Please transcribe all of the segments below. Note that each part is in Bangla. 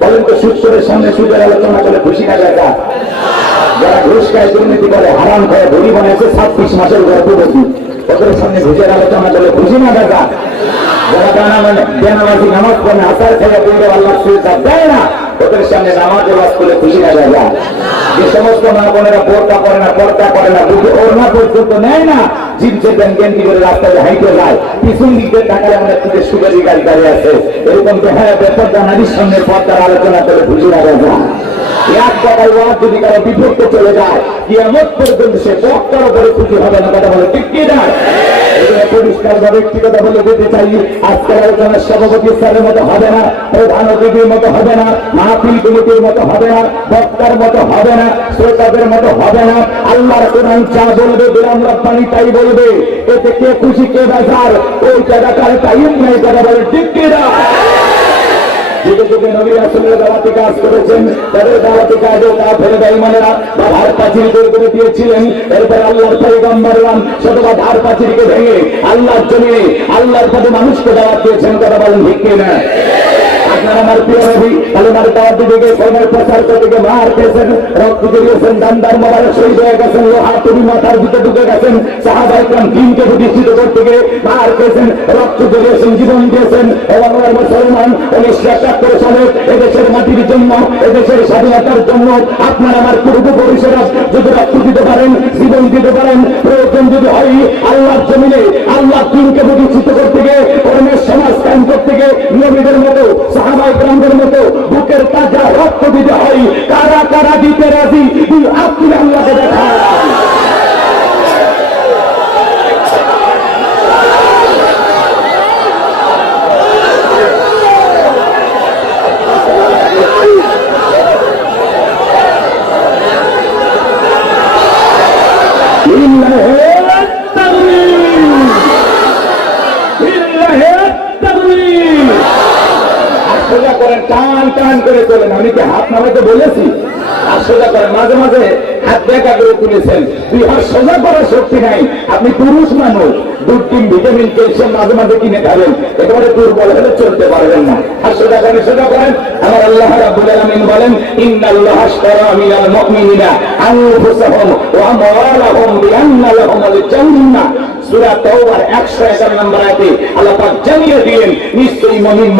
বলেন সুৎসরের সামনে সুদের আলোচনা করে খুশি না দেখা। যারা ঘুষ খায়, দুর্নীতি করে, হারাম খায় ভরি বানাইছে ছাব্বিশ মাসের গর্ভবতী ওদের সামনে ঘুষের আলোচনা করে খুশি না দেখা। যারা মানে বেনামাজি নামাজ পড়ে আসার খেয়ে পড়ে আল্লাহ দেয় না, ওদের সামনে নামাজ করে খুশি না দেখা। যে সমস্ত মা বোনেরা পর্দা করে না, পর্দা করে না বুঝে ওড়না পর্যন্ত নেয় না। জিমসে ব্যাংক গেন্দি করে রাস্তায় হাইটে যায়? পিছন দিকে টাকায় আমাদের থেকে সুগারি গাড়ি দাঁড়িয়ে আছে। এরকম তো হ্যাঁ বেপর্দা নারীর সামনে পর্দার আলোচনা করে বুঝে না। এক কথায় চলে যায় পর্যন্ত সে বক্তার উপরে খুশি হবে না, কথা বলে কি না? পরিষ্কার ব্যক্তিগত বলে দিতে চাই, আজকের আলোচনার সভাপতি স্যারের মতো হবে না, প্রধান অতিথির মতো হবে না, মাহফিল কমিটির মতো হবে না, বক্তার মতো হবে তাই বলবে। এতে কে খুশি, কে বেজার? ওই জায়গাটার নেই কথা বলে ঠিক না যুগে যুগে নবী রাসূলের দাওয়াতি কাজ করেছেন। তাদের দাওয়াতি কাজে তা ফেলে দেয় মানেরা। বা ধার পাঁচিল তৈরি করে দিয়েছিলেন। এরপর আল্লাহর পয়গম্বরগণ শতবা ধার পাঁচিলকে ভেঙে আল্লাহর জমিনে আল্লাহর পথে মানুষকে দাওয়াত দিয়েছেন। কথা বলেন ঠিক কিনা? আপনার আমার প্রিয় নবী কালেমার দাওয়াত দিকে কর্মের প্রচার করতে মার রক্ত জড়িয়েছেন দান্দার মোবারক শহীদ হয়ে গেছেন লোহা তুমি মাথার ভিতরে ঢুকে গেছেন সাহাবা দিনকে প্রতিষ্ঠিত করতে গিয়ে মার রক্ত জড়িয়েছেন জীবন দিয়েছেন। এবং আমার মুসলমান, উনিশশো একাত্তর সালে এদেশের মাটির জন্য, এদেশের স্বাধীনতার জন্য আপনার আমার পূর্বপুরুষেরা যদি রক্ত দিতে পারেন, জীবন দিতে পারেন, প্রয়োজন যদি হয়, আল্লাহর জমিনে আল্লাহ দিনকে প্রতিষ্ঠিত করতে গিয়ে কর্মের সমাজ কায়েম করতে গিয়ে নবীদের মতো গ্রামদের মতো বুকের তাজা রক্ত দিতে হয়। কারা কারা দিতে রাজি? দুই আপনি আল্লাহকে দেখা। আর সোজা করেন টান টান করে চলেন আমি কি হাত নামাইতে বলেছি? আর সোজা করেন মাঝে মাঝে হাত দেখা করে তুলেছেন। দুই হাত সোজা করার শক্তি নাই। আপনি পুরুষ মানুষ, দুধ, ডিম, ভিটামিন, ক্যালসিয়াম মাঝে মাঝে কিনে খাবেন। একেবারে দুর্বল হলে চলতে পারবেন না। আর সোজা করেন সোজা করেন। আমার আল্লাহ রাব্বুল আলামিন বলেন, ইন্নাল্লাহ আশতারা মিনাল মুমিনিনা আনফুসাহুম ওয়া আমওয়ালাহুম বিআন্না লাহুমুল জান্নাহ। সূরা তাওবার 111 নম্বর আয়াতে আল্লাহ পাক জানিয়ে দিলেন, নিশ্চয়ই মুমিন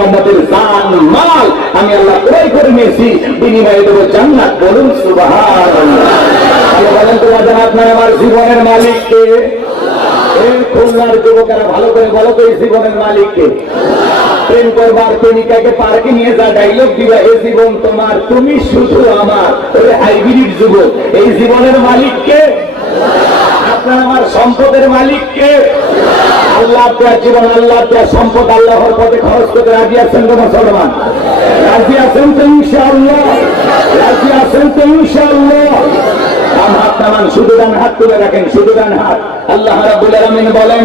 জান, মাল আমি আল্লাহ ক্রয় করে নিয়েছি, বিনিময়ে দেব জান্নাত। বলুন, সুবহানাল্লাহ। আল্লাহ বলেন আপনার আমার জীবনের মালিক কে এই খুলনার যুবকেরা ভালো করে বলো তো, এই জীবনের প্রেম করবার প্রেমিকাকে পার্কে নিয়ে যা ডাইলগ দিবা এই জীবন তোমার, তুমি শুধু আমার। ওই হাইব্রিড যুবক, এই জীবনের মালিককে? আপনার আমার সম্পদের মালিককে আল্লাহ দেওয়া জীবন, আল্লাহ দেওয়া সম্পদ, আল্লাহর পথে খরচ করতে রাজি আছেন তো মুসলমান? রাজি আছেন তো ইনশাআল্লাহ? রাজি আছেন তো ইনশাআল্লাহ? আল্লাহ বলেন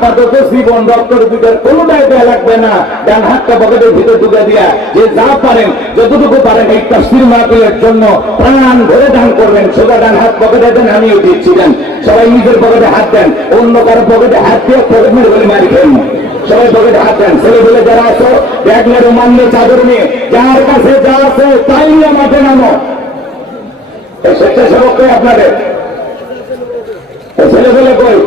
আপাতত জীবন রক্ত দিতে কোনোটাই দেয়া লাগবে না। ডান হাতটা পকেটের ভিতর ঢুকে দিয়া যে যা পারেন, যতটুকু পারেন এই তফসির মাহফিলের জন্য প্রাণ ধরে দান করবেন। সোজা ডান হাত পকেটে দেন, আমিও দিচ্ছি সবাই নিজের পকেটে হাত দেন, অন্য কারও পকেটে হাত দিয়ে পকেট মেরে বলে মারি সবাই পকেটে হাত দেন। ছেলে যারা আছো ব্যাগ নিয়ে রুমাল নিয়ে চাদর নিয়ে। যার কাছে যা আছে, তাই নিয়ে মাঠে নামো। স্বেচ্ছাসেবক আপনাদের? ছেলে বলে কই?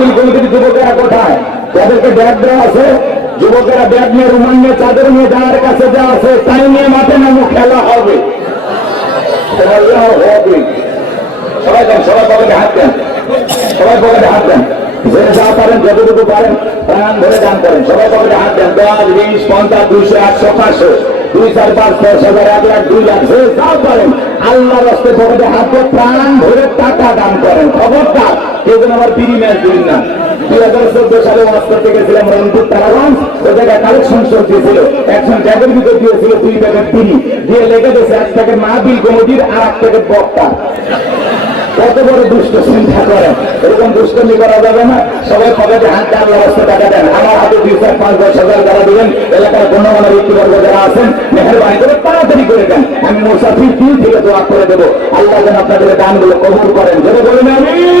মাহফিল কমিটির যুবকেরা কোথায়? যাদেরকে ব্যাগ দেওয়া আছে, যুবকেরা ব্যাগ নিয়ে রুমাল নিয়ে চাদর নিয়ে যার কাছে যা আছে, তাই নিয়ে মাঠে নামো, খেলা হবে। পকেটে হাত দেন। প্রাণ ধরে করেন। সবাই দুই, চার, পাঁচ এক দুই আল্লাহ রাস্তে পকেটে প্রাণ ধরে টাকা দান করেন। খবরদার। যেন আবার বিড়ি ম্যাচ দিন না। আমার এলাকার গণ্যমান্য ব্যক্তিবর্গ তাড়াতাড়ি করে দেন। আমি মুসাফির দিন থেকে দোয়া করে দেবো। আল্লাহ যেন আপনাদের দানগুলো কবুল করেন। যেটা বলেন আমি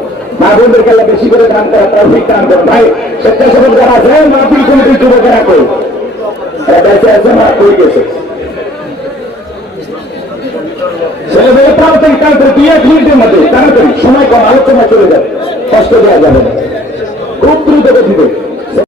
বোনদের বেশি করে দান করা ভিড় দান করেন ভাই, স্বেচ্ছাসেবক যারা আছে, মাহফিল কমিটির যুবকেরা কই? তাড়াতাড়ি, সময় কম, আলোচনা চলে যাবে কষ্ট দেওয়া যাবে না। খুব দ্রুত গতিতে।